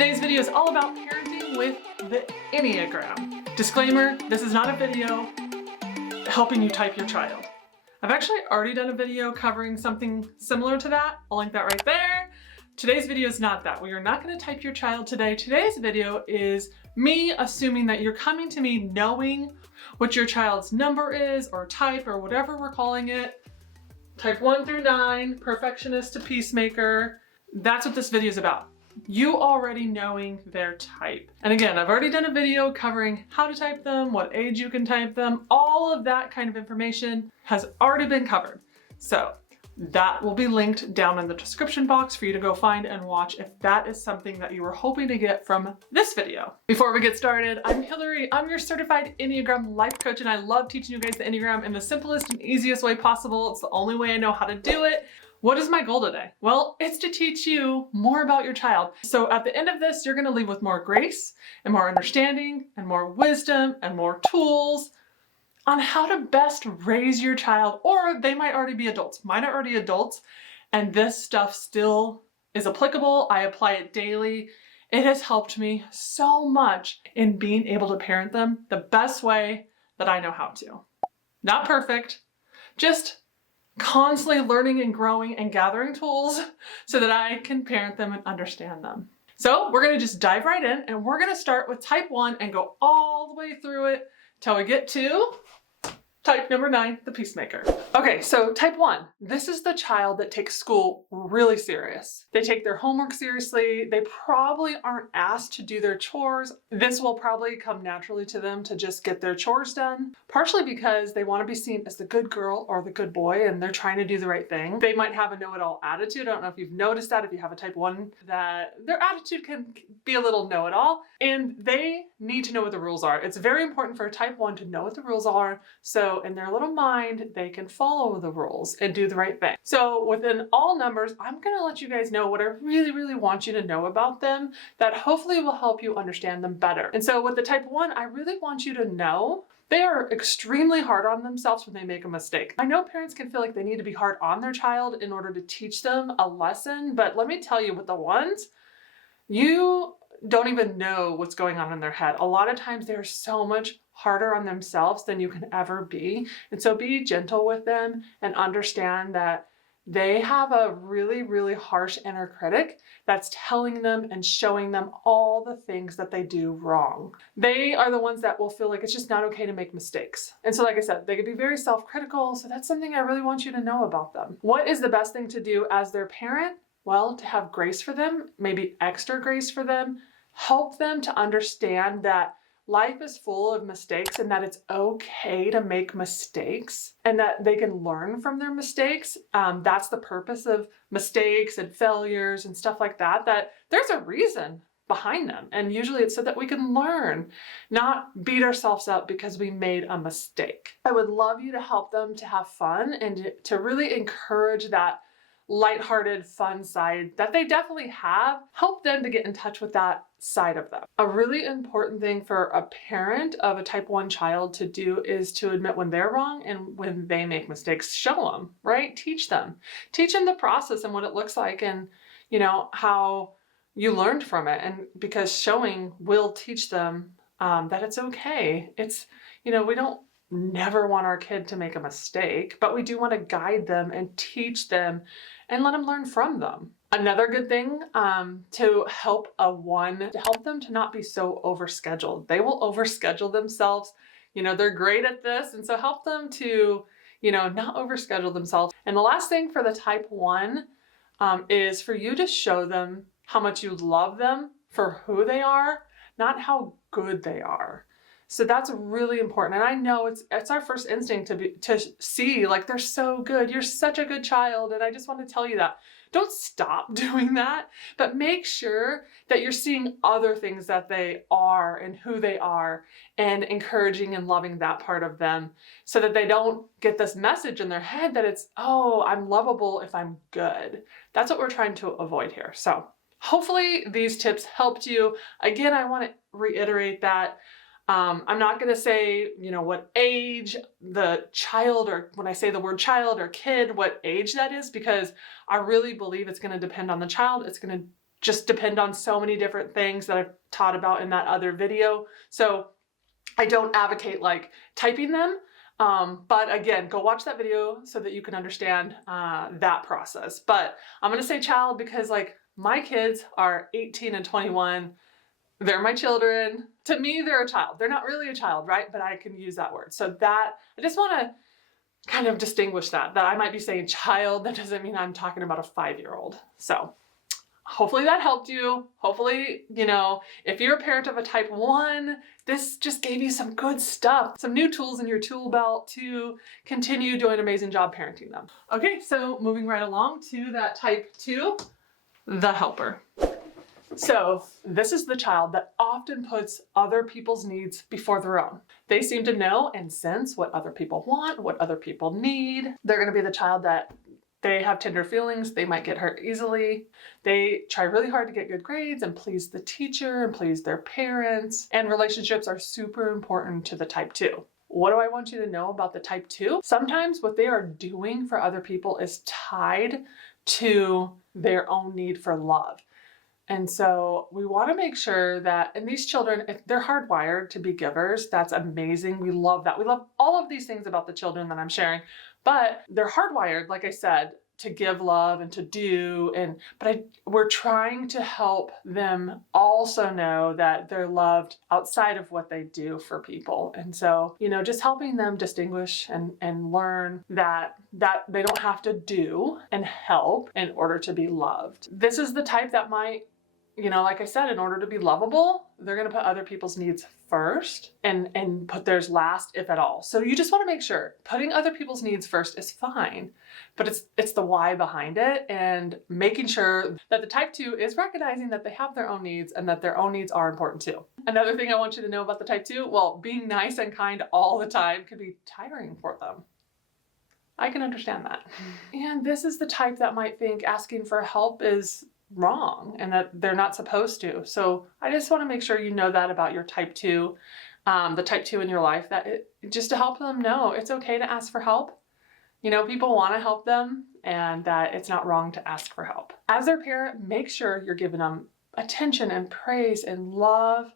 Today's video is all about parenting with the Enneagram. Disclaimer, this is not a video helping you type your child. I've actually already done a video covering something similar to that. I'll link that right there. Today's video is not that. We are not going to type your child today. Today's video is me assuming that you're coming to me knowing what your child's number is or type or whatever we're calling it. Type 1 through 9, perfectionist to peacemaker. That's what this video is about. You already knowing their type. And again, I've already done a video covering how to type them, what age you can type them, all of that kind of information has already been covered. So that will be linked down in the description box for you to go find and watch if that is something that you were hoping to get from this video. Before we get started, I'm Hillary. I'm your certified Enneagram life coach, and I love teaching you guys the Enneagram in the simplest and easiest way possible. It's the only way I know how to do it. What is my goal today? Well, it's to teach you more about your child. So at the end of this, you're gonna leave with more grace and more understanding and more wisdom and more tools on how to best raise your child, or they might already be adults. Mine are already adults, and this stuff still is applicable. I apply it daily. It has helped me so much in being able to parent them the best way that I know how to. Not perfect, just constantly learning and growing and gathering tools so that I can parent them and understand them. So we're gonna just dive right in, and we're gonna start with type 1 and go all the way through it till we get to type number 9, the peacemaker. Okay, so type 1, this is the child that takes school really serious. They take their homework seriously. They probably aren't asked to do their chores. This will probably come naturally to them to just get their chores done, partially because they want to be seen as the good girl or the good boy, and they're trying to do the right thing. They might have a know-it-all attitude. I don't know if you've noticed that, if you have a type 1, that their attitude can be a little know-it-all, and they need to know what the rules are. It's very important for a type 1 to know what the rules are, so in their little mind, they can follow the rules and do the right thing. So within all numbers, I'm gonna let you guys know what I really want you to know about them that hopefully will help you understand them better. And so with the type 1, I really want you to know they are extremely hard on themselves when they make a mistake. I know parents can feel like they need to be hard on their child in order to teach them a lesson, but let me tell you, with the ones, you don't even know what's going on in their head. A lot of times they're so much harder on themselves than you can ever be. And so be gentle with them and understand that they have a really harsh inner critic that's telling them and showing them all the things that they do wrong. They are the ones that will feel like it's just not okay to make mistakes. And so like I said, they can be very self-critical. So that's something I really want you to know about them. What is the best thing to do as their parent? Well, to have grace for them, maybe extra grace for them, help them to understand that life is full of mistakes and that it's okay to make mistakes and that they can learn from their mistakes. That's the purpose of mistakes and failures and stuff like that, that there's a reason behind them. And usually it's so that we can learn, not beat ourselves up because we made a mistake. I would love you to help them to have fun and to really encourage that lighthearted, fun side that they definitely have. Help them to get in touch with that side of them. A really important thing for a parent of a type 1 child to do is to admit when they're wrong and when they make mistakes. Show them, right? Teach them. Teach them the process and what it looks like, and you know how you learned from it. And because showing will teach them that it's okay. It's, you know, we don't never want our kid to make a mistake, but we do want to guide them and teach them and let them learn from them. Another good thing to help a 1, to help them to not be so overscheduled. They will overschedule themselves. You know, they're great at this. And so help them to, you know, not overschedule themselves. And the last thing for the type 1 is for you to show them how much you love them for who they are, not how good they are. So that's really important. And I know it's our first instinct to see like they're so good. You're such a good child. And I just want to tell you that. Don't stop doing that, but make sure that you're seeing other things that they are and who they are and encouraging and loving that part of them so that they don't get this message in their head that it's, oh, I'm lovable if I'm good. That's what we're trying to avoid here. So hopefully these tips helped you. Again, I want to reiterate that I'm not going to say, you know, what age the child, or when I say the word child or kid, what age that is, because I really believe it's going to depend on the child. It's going to just depend on so many different things that I've taught about in that other video. So I don't advocate like typing them. But again, go watch that video so that you can understand that process. But I'm going to say child because like my kids are 18 and 21. They're my children. To me, they're a child. They're not really a child, right? But I can use that word. So that, I just want to kind of distinguish that I might be saying child. That doesn't mean I'm talking about a 5-year-old. So hopefully that helped you. Hopefully, you know, if you're a parent of a type 1, this just gave you some good stuff, some new tools in your tool belt to continue doing an amazing job parenting them. Okay, so moving right along to that type 2, the helper. So this is the child that often puts other people's needs before their own. They seem to know and sense what other people want, what other people need. They're going to be the child that they have tender feelings. They might get hurt easily. They try really hard to get good grades and please the teacher and please their parents. And relationships are super important to the type 2. What do I want you to know about the type 2? Sometimes what they are doing for other people is tied to their own need for love. And so we want to make sure that, and these children, if they're hardwired to be givers, that's amazing. We love that. We love all of these things about the children that I'm sharing, but they're hardwired, like I said, to give love and to do, we're trying to help them also know that they're loved outside of what they do for people. And so, you know, just helping them distinguish and learn that they don't have to do and help in order to be loved. This is the type that might, you know, like I said, in order to be lovable, they're going to put other people's needs first and put theirs last, if at all. So you just want to make sure putting other people's needs first is fine, but it's the why behind it and making sure that the type 2 is recognizing that they have their own needs and that their own needs are important too. Another thing I want you to know about the type 2, well, being nice and kind all the time could be tiring for them. I can understand that. And this is the type that might think asking for help is wrong and that they're not supposed to. So I just want to make sure you know that about your type 2, the type 2 in your life, just to help them know it's okay to ask for help. You know, people want to help them and that it's not wrong to ask for help. As their parent, make sure you're giving them attention and praise and love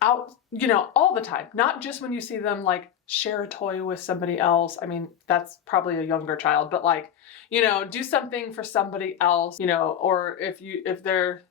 out, you know, all the time, not just when you see them like share a toy with somebody else. I mean, that's probably a younger child, but like, you know, do something for somebody else, you know, or if they're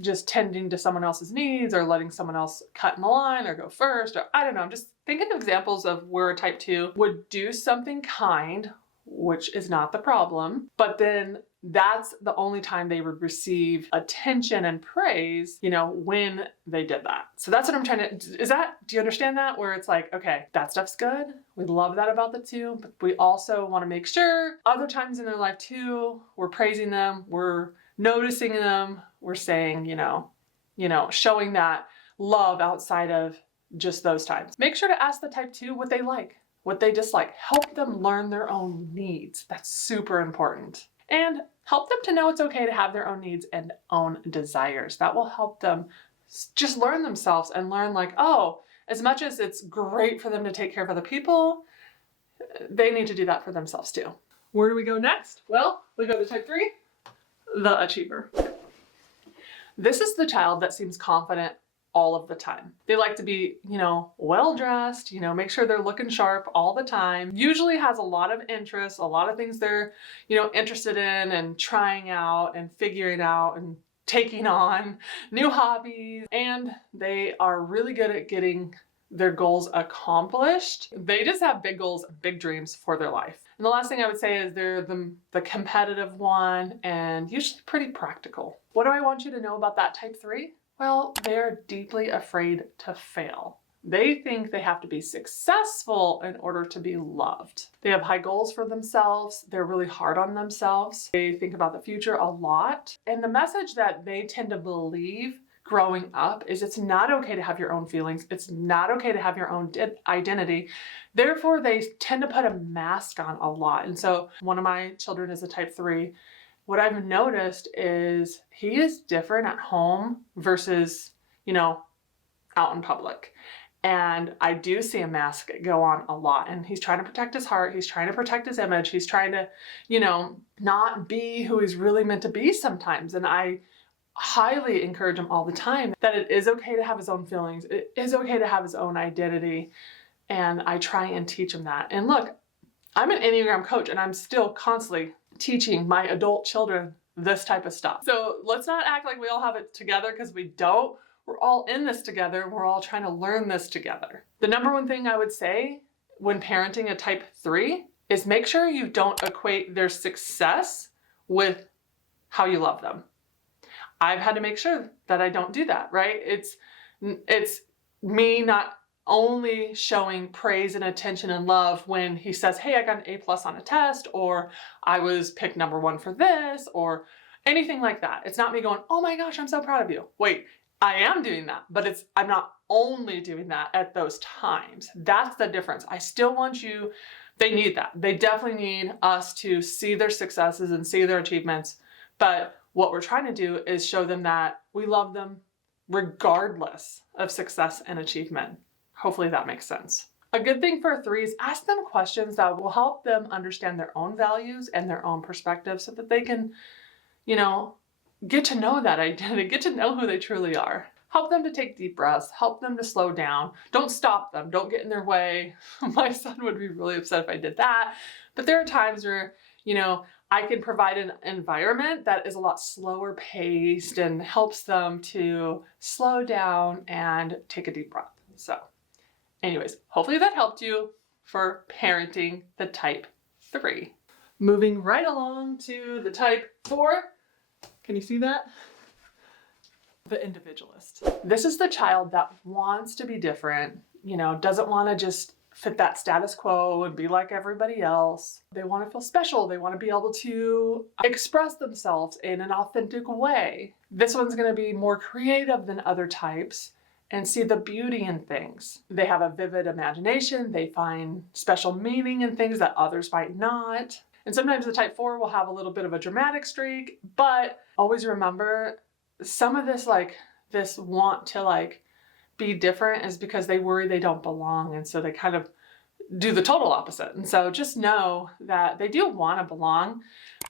just tending to someone else's needs or letting someone else cut in the line or go first, or I don't know, I'm just thinking of examples of where a type 2 would do something kind, which is not the problem, but then that's the only time they would receive attention and praise, you know, when they did that. So that's what I'm trying to, do you understand that? Where it's like, okay, that stuff's good. We love that about the 2, but we also want to make sure other times in their life too, we're praising them, we're noticing them, we're saying, you know, showing that love outside of just those times. Make sure to ask the type 2 what they like, what they dislike. Help them learn their own needs. That's super important. And help them to know it's okay to have their own needs and own desires. That will help them just learn themselves and learn like, oh, as much as it's great for them to take care of other people, they need to do that for themselves too. Where do we go next? Well, we go to type 3, the achiever. This is the child that seems confident all of the time. They like to be, you know, well-dressed, you know, make sure they're looking sharp all the time. Usually has a lot of interests, a lot of things they're, you know, interested in and trying out and figuring out and taking on new hobbies. And they are really good at getting their goals accomplished. They just have big goals, big dreams for their life. And the last thing I would say is they're the competitive one and usually pretty practical. What do I want you to know about that type 3? Well, they're deeply afraid to fail. They think they have to be successful in order to be loved. They have high goals for themselves. They're really hard on themselves. They think about the future a lot. And the message that they tend to believe growing up is it's not okay to have your own feelings. It's not okay to have your own identity. Therefore, they tend to put a mask on a lot. And so one of my children is a type 3. What I've noticed is he is different at home versus, you know, out in public. And I do see a mask go on a lot. And he's trying to protect his heart. He's trying to protect his image. He's trying to, you know, not be who he's really meant to be sometimes. And I highly encourage him all the time that it is okay to have his own feelings. It is okay to have his own identity. And I try and teach him that. And look, I'm an Enneagram coach and I'm still constantly teaching my adult children this type of stuff. So let's not act like we all have it together, because we don't. We're all in this together and we're all trying to learn this together. The number one thing I would say when parenting a type 3 is make sure you don't equate their success with how you love them. I've had to make sure that I don't do that, right? It's me not only showing praise and attention and love when he says, hey, I got an A+ on a test, or I was picked number 1 for this, or anything like that. It's not me going, oh my gosh, I'm so proud of you. Wait, I am doing that, but I'm not only doing that at those times. That's the difference. I still want you, they need that. They definitely need us to see their successes and see their achievements. But what we're trying to do is show them that we love them regardless of success and achievement. Hopefully that makes sense. A good thing for a 3 is ask them questions that will help them understand their own values and their own perspective so that they can, get to know that identity, get to know who they truly are. Help them to take deep breaths, help them to slow down. Don't stop them, don't get in their way. My son would be really upset if I did that. But there are times where, I can provide an environment that is a lot slower paced and helps them to slow down and take a deep breath. So anyways, hopefully that helped you for parenting the type 3. Moving right along to the type 4. Can you see that? The individualist. This is the child that wants to be different, doesn't want to just fit that status quo and be like everybody else. They want to feel special. They want to be able to express themselves in an authentic way. This one's going to be more creative than other types and see the beauty in things. They have a vivid imagination. They find special meaning in things that others might not. And sometimes the type 4 will have a little bit of a dramatic streak, but always remember some of this want to be different is because they worry they don't belong. And so they kind of do the total opposite. And so just know that they do want to belong,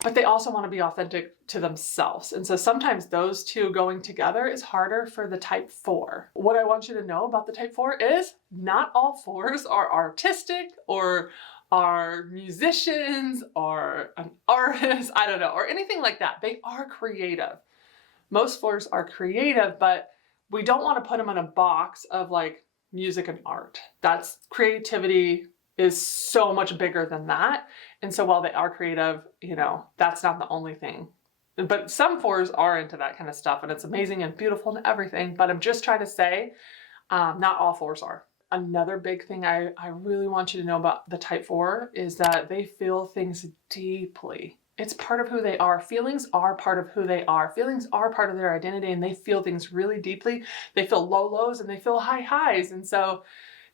but they also want to be authentic to themselves. And so sometimes those two going together is harder for the type 4. What I want you to know about the type 4 is not all 4s are artistic or are musicians or an artist, I don't know, or anything like that. They are creative. Most 4s are creative, but we don't want to put them in a box of music and art. That's creativity is so much bigger than that. And so while they are creative, that's not the only thing. But some 4s are into that kind of stuff and it's amazing and beautiful and everything. But I'm just trying to say, not all 4s are. Another big thing I really want you to know about the type 4 is that they feel things deeply. It's part of who they are. Feelings are part of who they are. Feelings are part of their identity and they feel things really deeply. They feel low lows and they feel high highs. And so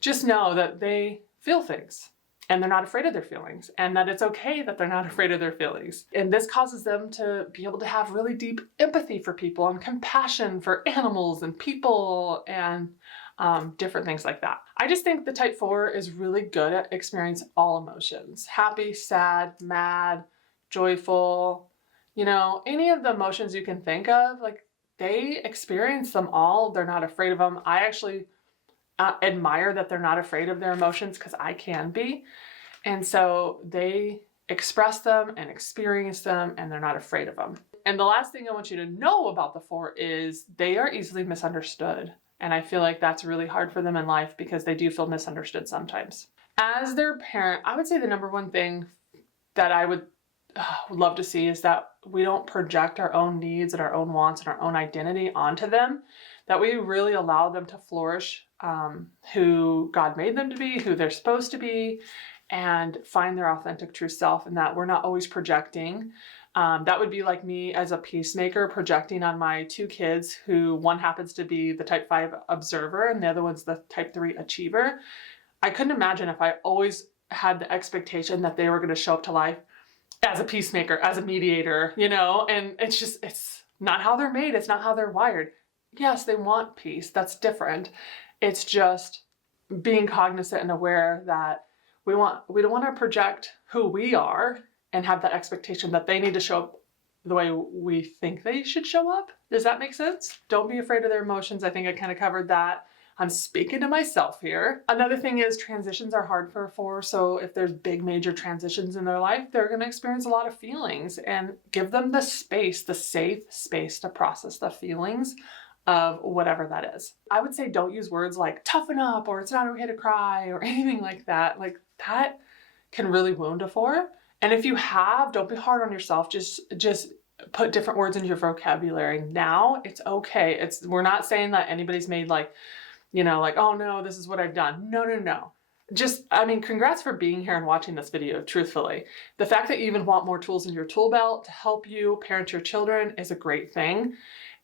just know that they feel things and they're not afraid of their feelings and that it's okay that they're not afraid of their feelings. And this causes them to be able to have really deep empathy for people and compassion for animals and people and different things like that. I just think the type 4 is really good at experiencing all emotions. Happy, sad, mad, joyful, any of the emotions you can think of, they experience them all. They're not afraid of them. I actually admire that they're not afraid of their emotions because I can be. And so they express them and experience them and they're not afraid of them. And the last thing I want you to know about the 4 is they are easily misunderstood. And I feel like that's really hard for them in life because they do feel misunderstood sometimes. As their parent, I would say the number one thing that I would love to see is that we don't project our own needs and our own wants and our own identity onto them, that we really allow them to flourish who God made them to be, who they're supposed to be, and find their authentic true self, and that we're not always projecting. That would be like me as a peacemaker projecting on my 2 kids, who one happens to be the type 5 observer and the other one's the type 3 achiever. I couldn't imagine if I always had the expectation that they were going to show up to life as a peacemaker, as a mediator, and it's not how they're made. It's not how they're wired. Yes, they want peace. That's different. It's just being cognizant and aware that we don't want to project who we are and have that expectation that they need to show up the way we think they should show up. Does that make sense? Don't be afraid of their emotions. I think I kind of covered that. I'm speaking to myself here. Another thing is transitions are hard for a 4. So if there's big major transitions in their life, they're going to experience a lot of feelings, and give them the space, the safe space to process the feelings of whatever that is. I would say don't use words like toughen up or it's not okay to cry or anything like that. Like that can really wound a 4. And if you have, don't be hard on yourself. Just put different words in your vocabulary. Now it's okay. We're not saying that anybody's made like, like, oh no, this is what I've done. No. Congrats for being here and watching this video, truthfully. The fact that you even want more tools in your tool belt to help you parent your children is a great thing.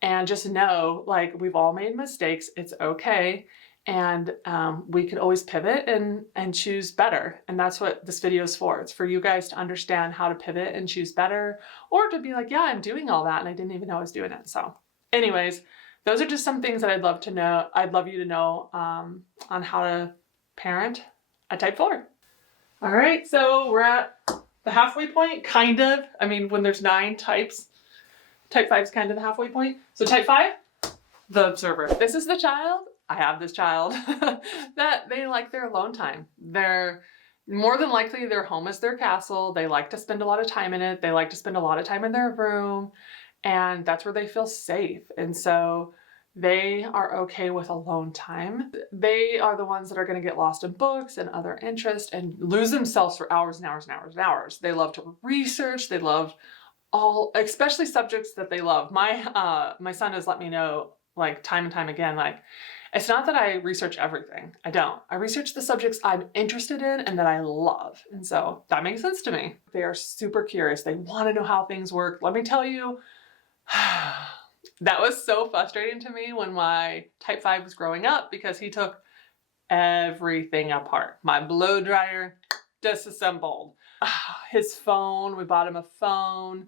And just know, like, we've all made mistakes. It's okay. And we can always pivot and choose better. And that's what this video is for. It's for you guys to understand how to pivot and choose better, or to be like, yeah, I'm doing all that and I didn't even know I was doing it. So anyways, those are just some things that I'd love to know. I'd love you to know on how to parent a type 4. All right, so we're at the halfway point, kind of. I mean, when there's 9 types, type 5 is kind of the halfway point. So type 5, the observer. This is the child. I have this child that they like their alone time. They're more than likely their home is their castle. They like to spend a lot of time in it. They like to spend a lot of time in their room, and that's where they feel safe. And so they are okay with alone time. They are the ones that are going to get lost in books and other interests and lose themselves for hours and hours and hours and hours. They love to research. They love especially subjects that they love. My son has let me know, like, time and time again, like, it's not that I research everything. I don't. I research the subjects I'm interested in and that I love. And so that makes sense to me. They are super curious. They want to know how things work. Let me tell you, that was so frustrating to me when my type 5 was growing up, because he took everything apart. My blow dryer, disassembled. His phone, we bought him a phone.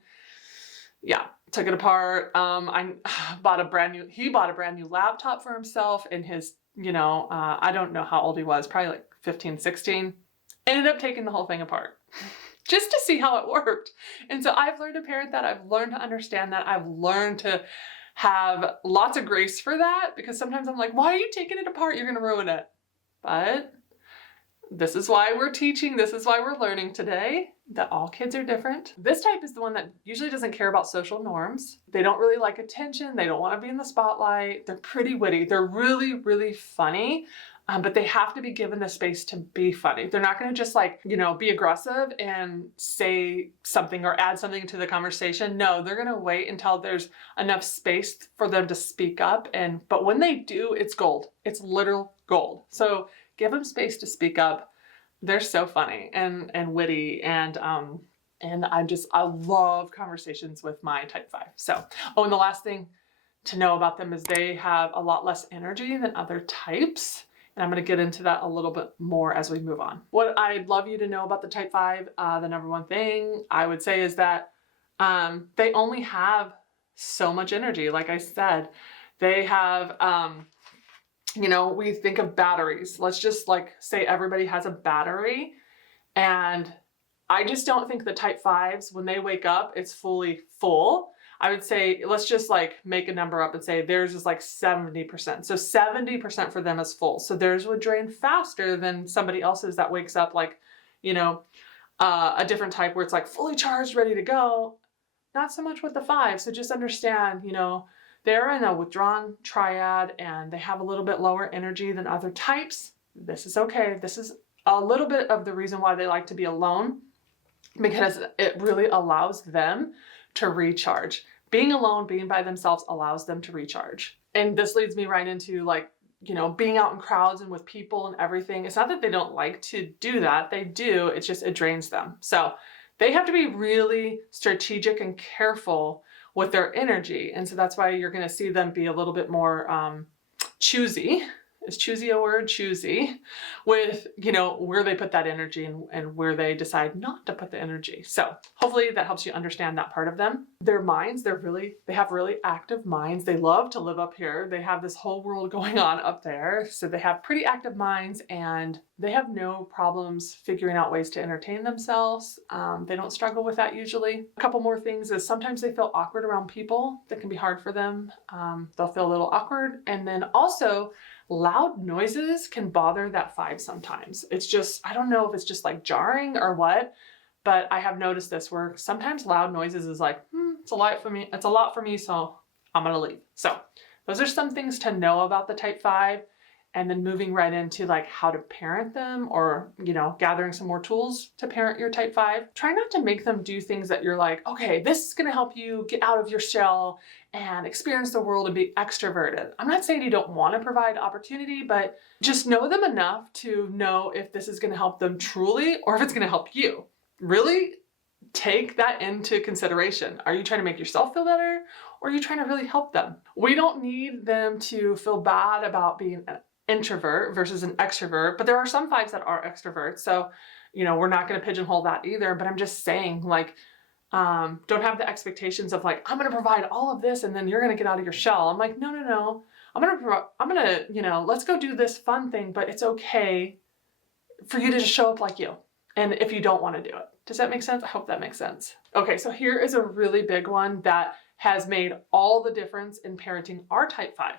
Yeah, took it apart. He bought a brand new laptop for himself, and his, I don't know how old he was, probably like 15, 16. Ended up taking the whole thing apart just to see how it worked. And so I've learned to parent that. I've learned to understand that. I've learned to have lots of grace for that, because sometimes I'm like, why are you taking it apart? You're going to ruin it. But this is why we're teaching. This is why we're learning today, that all kids are different. This type is the one that usually doesn't care about social norms. They don't really like attention. They don't want to be in the spotlight. They're pretty witty. They're really, really funny. But they have to be given the space to be funny. They're not going to just be aggressive and say something or add something to the conversation. No, they're going to wait until there's enough space for them to speak up. But when they do, it's gold. It's literal gold. So give them space to speak up. They're so funny and witty, and I love conversations with my type 5. So, and the last thing to know about them is they have a lot less energy than other types. And I'm going to get into that a little bit more as we move on. What I'd love you to know about the type 5, the number one thing I would say is that they only have so much energy. Like I said, they have, we think of batteries. Let's just say everybody has a battery. And I just don't think the type 5s, when they wake up, it's fully full. I would say, let's just make a number up and say theirs is 70%. So 70% for them is full. So theirs would drain faster than somebody else's that wakes up a different type where it's fully charged, ready to go. Not so much with the 5. So just understand, they're in a withdrawn triad and they have a little bit lower energy than other types. This is okay. This is a little bit of the reason why they like to be alone, because it really allows them to recharge. Being alone, being by themselves allows them to recharge. And this leads me right into being out in crowds and with people and everything. It's not that they don't like to do that. They do. It's just, it drains them. So they have to be really strategic and careful with their energy. And so that's why you're going to see them be a little bit more choosy is choosy a word? Choosy with, where they put that energy and where they decide not to put the energy. So hopefully that helps you understand that part of them. Their minds, they have really active minds. They love to live up here. They have this whole world going on up there. So they have pretty active minds and they have no problems figuring out ways to entertain themselves. They don't struggle with that usually. A couple more things is sometimes they feel awkward around people. That can be hard for them. They'll feel a little awkward. And then also loud noises can bother that 5 sometimes. It's just, I don't know if it's just like jarring or what, but I have noticed this where sometimes loud noises is like, it's a lot for me. It's a lot for me. So I'm going to leave. So those are some things to know about the type 5. And then moving right into like how to parent them or, gathering some more tools to parent your type 5. Try not to make them do things that you're like, okay, this is going to help you get out of your shell and experience the world and be extroverted. I'm not saying you don't want to provide opportunity, but just know them enough to know if this is going to help them truly or if it's going to help you. Really take that into consideration. Are you trying to make yourself feel better or are you trying to really help them? We don't need them to feel bad about being an introvert versus an extrovert, but there are some 5s that are extroverts. So, we're not going to pigeonhole that either, but I'm just saying like, don't have the expectations of like, I'm going to provide all of this and then you're going to get out of your shell. I'm like, no. I'm going to, let's go do this fun thing, but it's okay for you to just show up like you. And if you don't want to do it, does that make sense? I hope that makes sense. Okay. So here is a really big one that has made all the difference in parenting our type 5.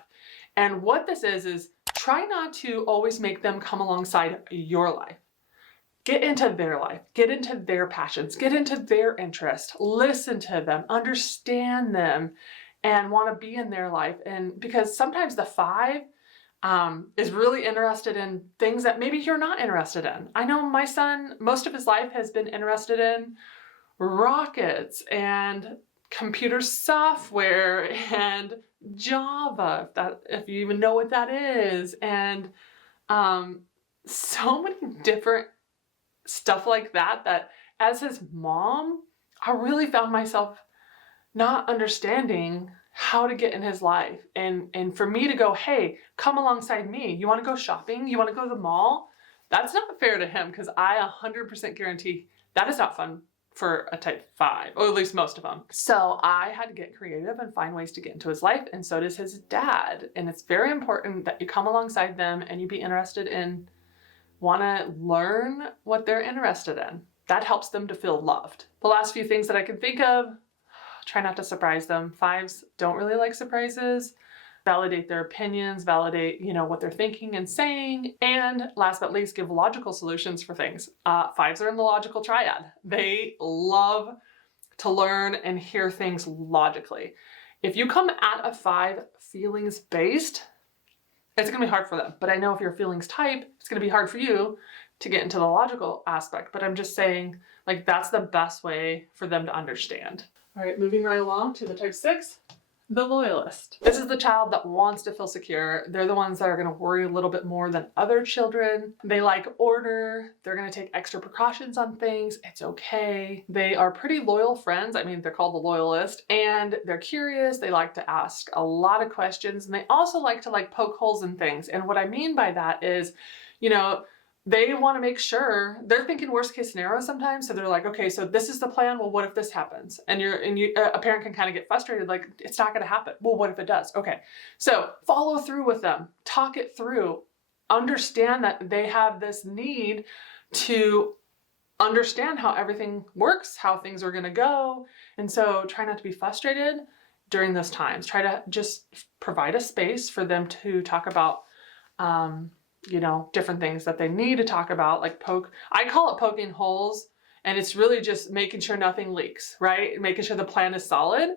And what this is try not to always make them come alongside your life. Get into their life, get into their passions, get into their interest, listen to them, understand them, and want to be in their life. And because sometimes the 5 is really interested in things that maybe you're not interested in. I know my son, most of his life has been interested in rockets and computer software and Java, if you even know what that is, and so many different stuff like that as his mom, I really found myself not understanding how to get in his life. And for me to go, hey, come alongside me. You want to go shopping? You want to go to the mall? That's not fair to him because I 100% guarantee that is not fun for a type 5, or at least most of them. So I had to get creative and find ways to get into his life, and so does his dad. And it's very important that you come alongside them and you be interested in, want to learn what they're interested in. That helps them to feel loved. The last few things that I can think of, try not to surprise them. 5s don't really like surprises. Validate their opinions, validate, what they're thinking and saying. And last but not least, give logical solutions for things. 5s are in the logical triad. They love to learn and hear things logically. If you come at a 5 feelings based, it's going to be hard for them. But I know if you're a feelings type, it's going to be hard for you to get into the logical aspect. But I'm just saying, like, that's the best way for them to understand. All right, moving right along to the type 6. The loyalist. This is the child that wants to feel secure. They're the ones that are going to worry a little bit more than other children. They like order. They're going to take extra precautions on things. It's okay. They are pretty loyal friends. I mean, they're called the loyalist, and they're curious. They like to ask a lot of questions, and they also like to poke holes in things. And what I mean by that is, they want to make sure they're thinking worst case scenario sometimes. So they're like, okay, so this is the plan. Well, what if this happens? And a parent can kind of get frustrated. Like, it's not going to happen. Well, what if it does? Okay. So follow through with them, talk it through, understand that they have this need to understand how everything works, how things are going to go. And so try not to be frustrated during those times. Try to just provide a space for them to talk about, different things that they need to talk about, I call it poking holes, and it's really just making sure nothing leaks, right? Making sure the plan is solid.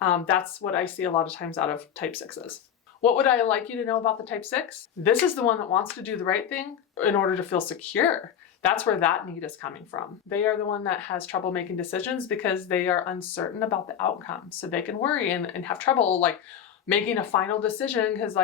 That's what I see a lot of times out of type 6s. What would I like you to know about the type 6? This is the one that wants to do the right thing in order to feel secure. That's where that need is coming from. They are the one that has trouble making decisions because they are uncertain about the outcome. So they can worry and have trouble making a final decision because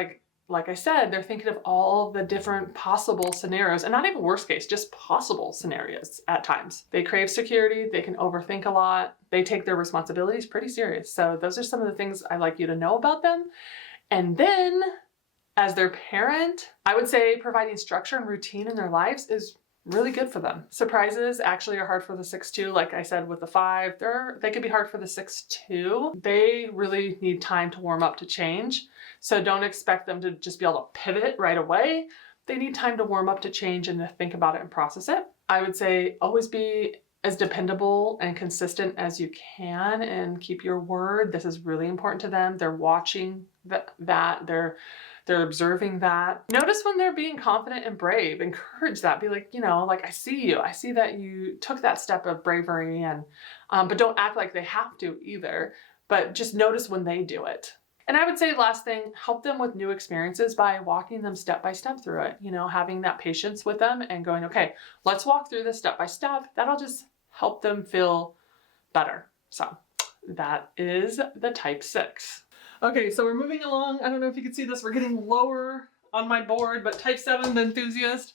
like I said, they're thinking of all the different possible scenarios, and not even worst case, just possible scenarios at times. They crave security. They can overthink a lot. They take their responsibilities pretty serious. So those are some of the things I like you to know about them. And then As their parent, I would say providing structure and routine in their lives is really good for them. Surprises actually are hard for the 6-2. Like I said with the 5, they could be hard for the 6-2. They really need time to warm up to change. So don't expect them to just be able to pivot right away. They need time to warm up to change and to think about it and process it. I would say always be as dependable and consistent as you can and keep your word. This is really important to them. They're watching that. They're observing that. Notice when they're being confident and brave. Encourage that. Be like, like, I see you. I see that you took that step of bravery, and but don't act like they have to either. But just notice when they do it. And I would say last thing, help them with new experiences by walking them step by step through it. Having that patience with them and going, okay, let's walk through this step by step. That'll just help them feel better. So that is the type 6. Okay, so we're moving along. I don't know if you can see this. We're getting lower on my board, but type 7, the enthusiast,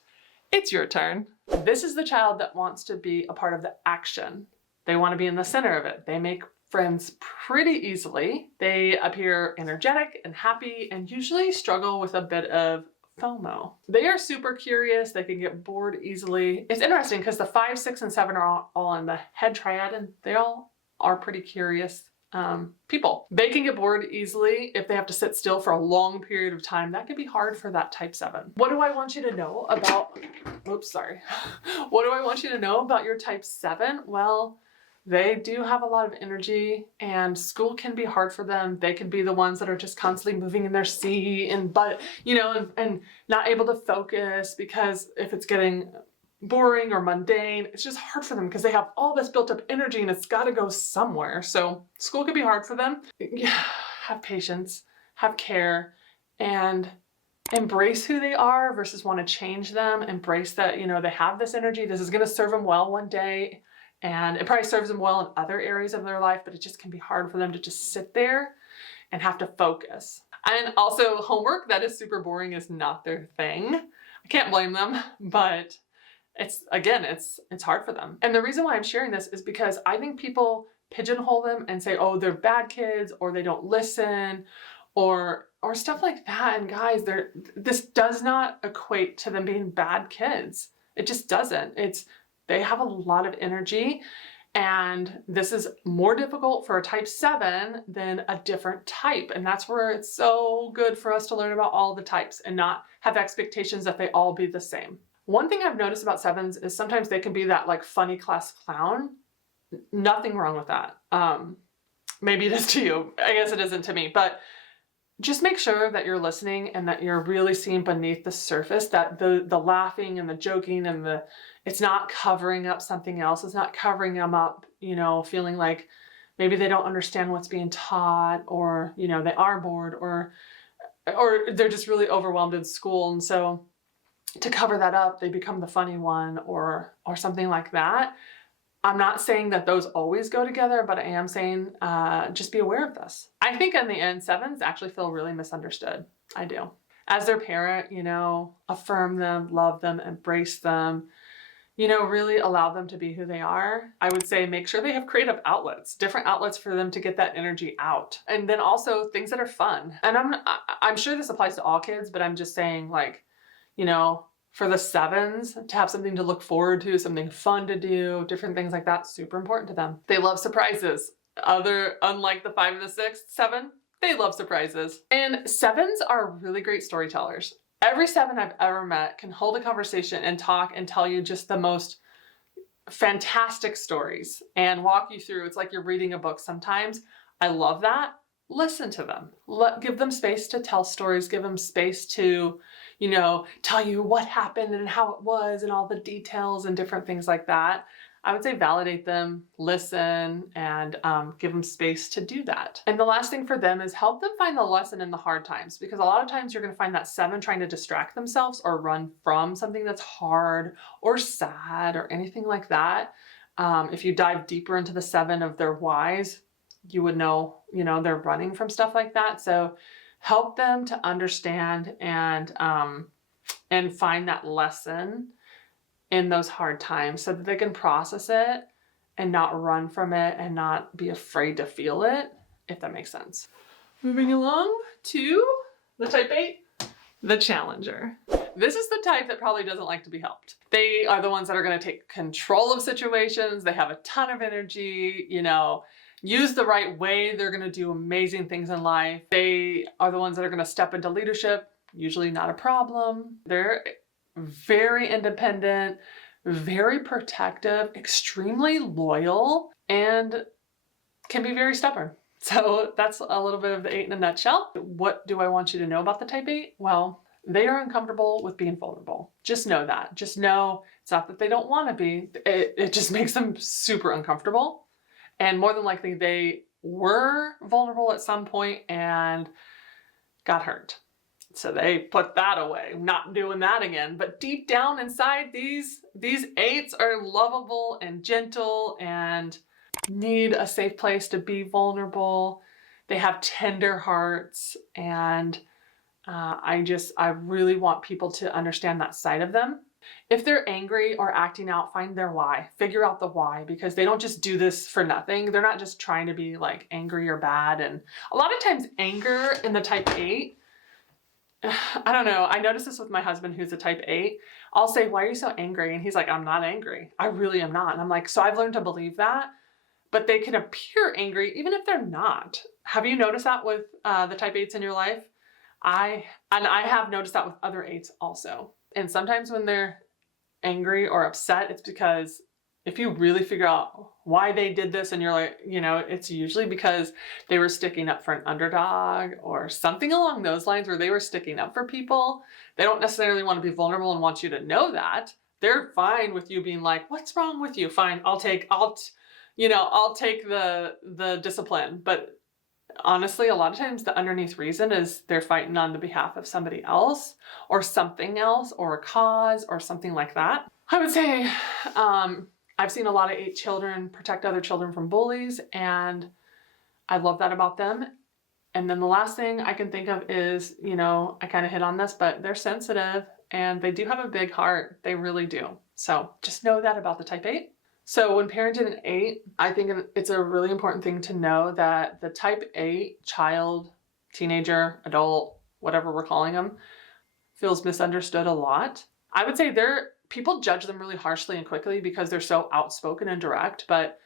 it's your turn. This is the child that wants to be a part of the action. They want to be in the center of it. They make friends pretty easily. They appear energetic and happy and usually struggle with a bit of FOMO. They are super curious. They can get bored easily. It's interesting because the 5, 6, and 7 are all in the head triad, and they all are pretty curious people. They can get bored easily if they have to sit still for a long period of time. That could be hard for that type 7. What do I want you to know about, what do I want you to know about your type 7? Well, they do have a lot of energy and school can be hard for them. They can be the ones that are just constantly moving in their seat and not able to focus because if it's getting boring or mundane, it's just hard for them because they have all this built up energy and it's got to go somewhere. So school could be hard for them. Have patience, have care, and embrace who they are versus want to change them. Embrace that, they have this energy. This is going to serve them well one day. And it probably serves them well in other areas of their life, but it just can be hard for them to just sit there and have to focus. And also homework that is super boring is not their thing. I can't blame them, but it's hard for them. And the reason why I'm sharing this is because I think people pigeonhole them and say, oh, they're bad kids or they don't listen or stuff like that. And guys, this does not equate to them being bad kids. It just doesn't. They have a lot of energy, and this is more difficult for a type 7 than a different type. And that's where it's so good for us to learn about all the types and not have expectations that they all be the same. One thing I've noticed about 7s is sometimes they can be that like funny class clown. Nothing wrong with that. Maybe it is to you. I guess it isn't to me, but just make sure that you're listening and that you're really seeing beneath the surface, that the laughing and the joking and it's not covering up something else. It's not covering them up, feeling like maybe they don't understand what's being taught or, they are bored or they're just really overwhelmed in school. And so to cover that up, they become the funny one or something like that. I'm not saying that those always go together, but I am saying just be aware of this. I think in the end, 7s actually feel really misunderstood. I do. As their parent, affirm them, love them, embrace them, really allow them to be who they are. I would say make sure they have creative outlets, different outlets for them to get that energy out. And then also things that are fun. And I'm sure this applies to all kids, but I'm just saying for the 7s to have something to look forward to, something fun to do, different things like that, super important to them. They love surprises. Unlike the 5 and the 6, 7, they love surprises. And 7s are really great storytellers. Every 7 I've ever met can hold a conversation and talk and tell you just the most fantastic stories and walk you through. It's like you're reading a book sometimes. I love that. Listen to them. Give them space to tell stories. Give them space to, tell you what happened and how it was and all the details and different things like that. I would say validate them, listen, and give them space to do that. And the last thing for them is help them find the lesson in the hard times, because a lot of times you're going to find that 7 trying to distract themselves or run from something that's hard or sad or anything like that. If you dive deeper into the 7 of their whys, you would know, they're running from stuff like that. So help them to understand and find that lesson in those hard times so that they can process it and not run from it and not be afraid to feel it, if that makes sense. Moving along to the type 8, The challenger. This is the type that probably doesn't like to be helped. They are the ones that are going to take control of situations. They have a ton of energy, you know, use the right way. They're going to do amazing things in life. They are the ones that are going to step into leadership. Usually not a problem. They're very independent, very protective, extremely loyal, and can be very stubborn. So that's a little bit of the 8 in a nutshell. What do I want you to know about the type 8? Well, they are uncomfortable with being vulnerable. Just know that. Just know it's not that they don't want to be. It just makes them super uncomfortable. And more than likely they were vulnerable at some point and got hurt. So they put that away, not doing that again. But deep down inside, these 8s are lovable and gentle and need a safe place to be vulnerable. They have tender hearts, and I really want people to understand that side of them. If they're angry or acting out, find their why. Figure out the why, because they don't just do this for nothing. They're not just trying to be like angry or bad. And a lot of times anger in the type 8, I don't know. I noticed this with my husband, who's a type 8. I'll say, why are you so angry? And he's like, I'm not angry. I really am not. And I'm like, so I've learned to believe that. But they can appear angry even if they're not. Have you noticed that with the type 8s in your life? I have noticed that with other 8s also. And sometimes when they're angry or upset, it's because if you really figure out why they did this and you're like, you know, it's usually because they were sticking up for an underdog or something along those lines, where they were sticking up for people. They don't necessarily want to be vulnerable and want you to know that. They're fine with you being like, what's wrong with you? Fine, I'll take the discipline. But honestly, a lot of times the underneath reason is they're fighting on the behalf of somebody else or something else or a cause or something like that. I would say I've seen a lot of 8 children protect other children from bullies, and I love that about them. And then the last thing I can think of is, you know, I kind of hit on this, but they're sensitive and they do have a big heart. They really do. So just know that about the type 8. So when parenting an 8, I think it's a really important thing to know that the type 8 child, teenager, adult, whatever we're calling them, feels misunderstood a lot. I would say people judge them really harshly and quickly because they're so outspoken and direct, but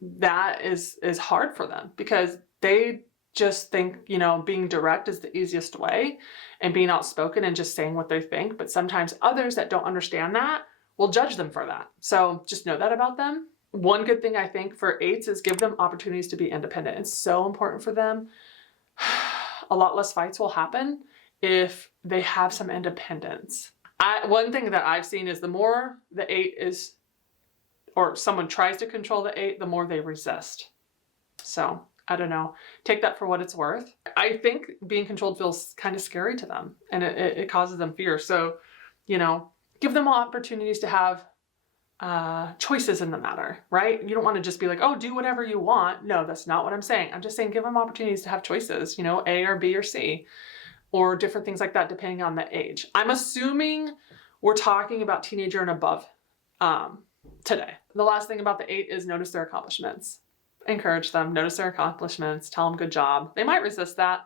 that is hard for them because they just think, you know, being direct is the easiest way and being outspoken and just saying what they think. But sometimes others that don't understand that will judge them for that. So just know that about them. One good thing I think for 8s is give them opportunities to be independent. It's so important for them. A lot less fights will happen if they have some independence. One thing that I've seen is the more the 8 is, or someone tries to control the 8, the more they resist. So I don't know, take that for what it's worth. I think being controlled feels kind of scary to them, and it causes them fear. So, you know, give them opportunities to have choices in the matter, right? You don't want to just be like, oh, do whatever you want. No, that's not what I'm saying. I'm just saying give them opportunities to have choices, you know, A or B or C, or different things like that depending on the age. I'm assuming we're talking about teenager and above today. The last thing about the 8 is notice their accomplishments. Encourage them, notice their accomplishments, tell them good job. They might resist that,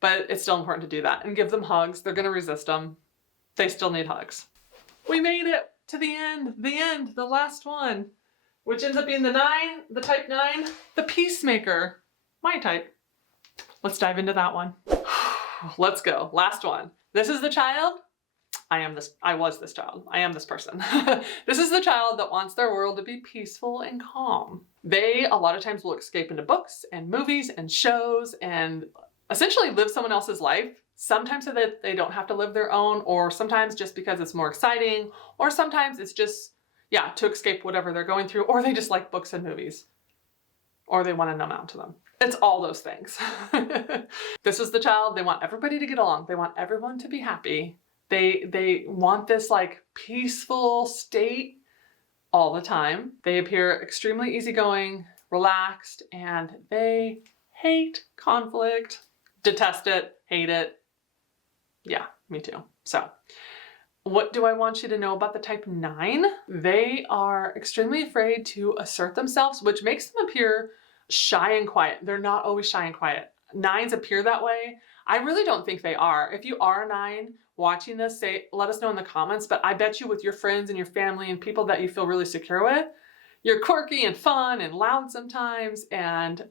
but it's still important to do that. And give them hugs. They're going to resist them. They still need hugs. We made it to the end, the last one, which ends up being the 9, the type 9, the peacemaker, my type. Let's dive into that one. Let's go. Last one. This is the child. I was this child. I am this person. This is the child that wants their world to be peaceful and calm. They, a lot of times, will escape into books and movies and shows and essentially live someone else's life. Sometimes so that they don't have to live their own, or sometimes just because it's more exciting, or sometimes it's just, yeah, to escape whatever they're going through, or they just like books and movies, or they want to numb out to them. It's all those things. This is the child. They want everybody to get along. They want everyone to be happy. They want this like peaceful state all the time. They appear extremely easygoing, relaxed, and they hate conflict, detest it, hate it. Yeah, me too. So what do I want you to know about the type 9? They are extremely afraid to assert themselves, which makes them appear shy and quiet. They're not always shy and quiet. 9s appear that way. I really don't think they are. If you are a 9 watching this, let us know in the comments, but I bet you with your friends and your family and people that you feel really secure with, you're quirky and fun and loud sometimes. And,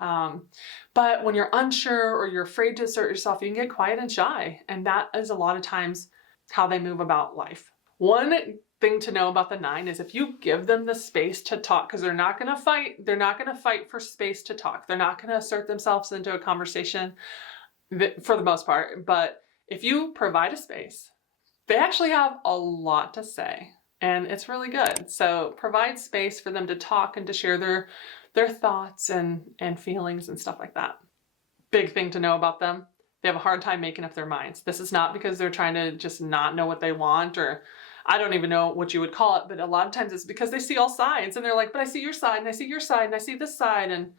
but when you're unsure or you're afraid to assert yourself, you can get quiet and shy. And that is a lot of times how they move about life. One thing to know about the 9 is if you give them the space to talk, because they're not going to fight for space to talk. They're not going to assert themselves into a conversation for the most part. But if you provide a space, they actually have a lot to say. And it's really good. So provide space for them to talk and to share their thoughts and feelings and stuff like that. Big thing to know about them. They have a hard time making up their minds. This is not because they're trying to just not know what they want, or I don't even know what you would call it, but a lot of times it's because they see all sides and they're like, but I see your side and I see your side and I see this side, and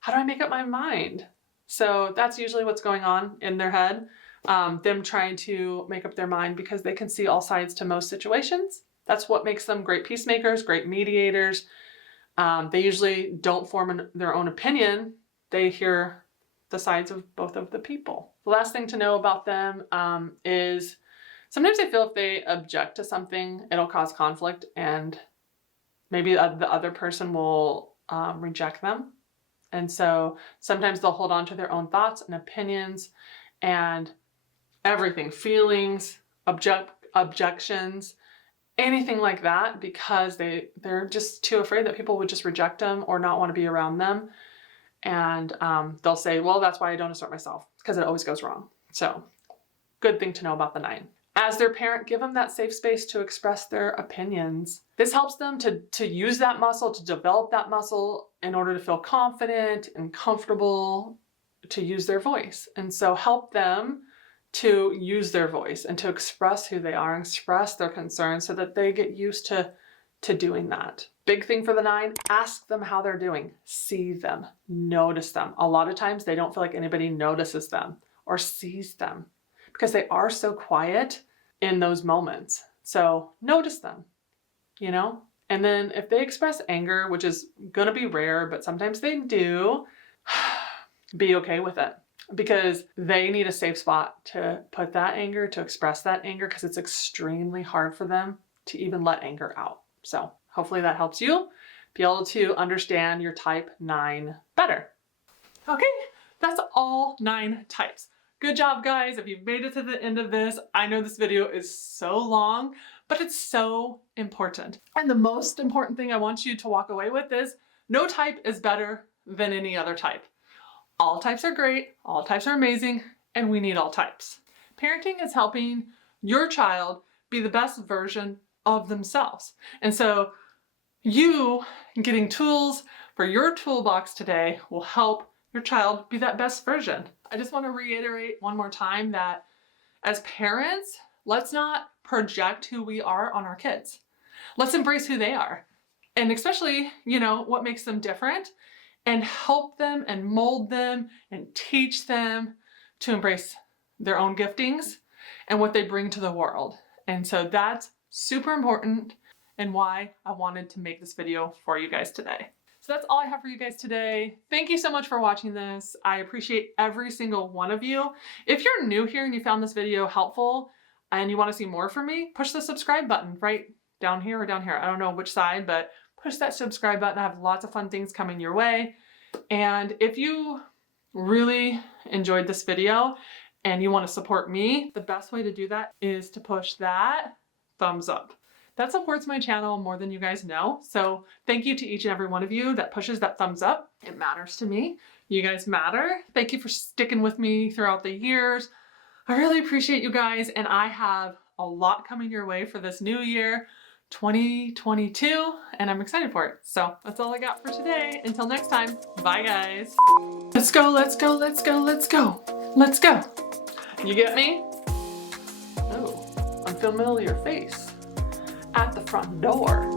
how do I make up my mind? So that's usually what's going on in their head. Them trying to make up their mind because they can see all sides to most situations. That's what makes them great peacemakers, great mediators. They usually don't form their own opinion. They hear the sides of both of the people. The last thing to know about them is sometimes they feel if they object to something, it'll cause conflict, and maybe the other person will reject them. And so sometimes they'll hold on to their own thoughts and opinions and everything, feelings, objections, anything like that, because they're just too afraid that people would just reject them or not want to be around them. And they'll say, well, that's why I don't assert myself, because it always goes wrong. So good thing to know about the 9. As their parent, give them that safe space to express their opinions. This helps them to use that muscle, to develop that muscle in order to feel confident and comfortable to use their voice. And so help them to use their voice and to express who they are, and express their concerns so that they get used to doing that. Big thing for the 9, ask them how they're doing. See them, notice them. A lot of times they don't feel like anybody notices them or sees them because they are so quiet in those moments. So notice them, you know? And then if they express anger, which is gonna be rare, but sometimes they do, be okay with it, because they need a safe spot to put that anger, to express that anger, because it's extremely hard for them to even let anger out. So hopefully that helps you be able to understand your type 9 better. Okay, that's all 9 types. Good job, guys. If you've made it to the end of this, I know this video is so long, but it's so important. And the most important thing I want you to walk away with is no type is better than any other type. All types are great, all types are amazing, and we need all types. Parenting is helping your child be the best version of themselves. And so you getting tools for your toolbox today will help your child be that best version. I just want to reiterate one more time that as parents, let's not project who we are on our kids. Let's embrace who they are. And especially, you know, what makes them different, and help them and mold them and teach them to embrace their own giftings and what they bring to the world. And so that's super important, and why I wanted to make this video for you guys today. So that's all I have for you guys today. Thank you so much for watching this. I appreciate every single one of you. If you're new here and you found this video helpful and you want to see more from me, push the subscribe button right down here or down here. I don't know which side, but push that subscribe button. I have lots of fun things coming your way. And if you really enjoyed this video and you want to support me, the best way to do that is to push that thumbs up. That supports my channel more than you guys know. So thank you to each and every one of you that pushes that thumbs up. It matters to me. You guys matter. Thank you for sticking with me throughout the years. I really appreciate you guys, and I have a lot coming your way for this new year, 2022, and I'm excited for it. So that's all I got for today. Until next time, bye guys. Let's go, let's go, let's go, let's go. Let's go. You get me? Oh, unfamiliar face at the front door.